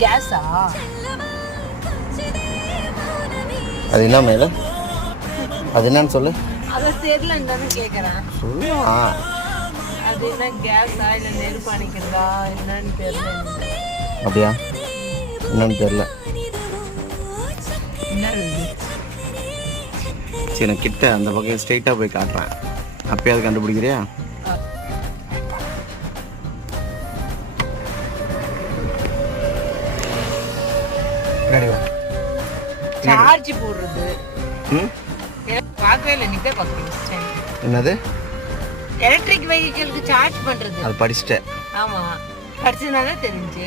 கேஸா? அது என்ன மேல? அது என்னன்னு சொல்லு. அது தெரியலன்னு தானே கேட்குறேன். சொல்லுவா. அது என்ன கேஸா இல்லை நெருப்பு அணைக்கிறதா என்னன்னு தெரியல. அப்படியா? என்னன்னு தெரியல. சரி நான் கிட்ட அந்த பக்கம் ஸ்ட்ரெயிட்டாக போய் காட்டுறேன். அப்பயாவது கண்டுபிடிக்கிறியா? சார்ஜ் போடுறது. பார்க்கவே இல்லை, நீ போய் பார்க்குறீங்க. என்னது? எலக்ட்ரிக் வெஹிக்கிளுக்கு சார்ஜ் பண்றது. அது படிச்சுட்டேன். ஆமா, படிச்சதுனால தெரிஞ்சு.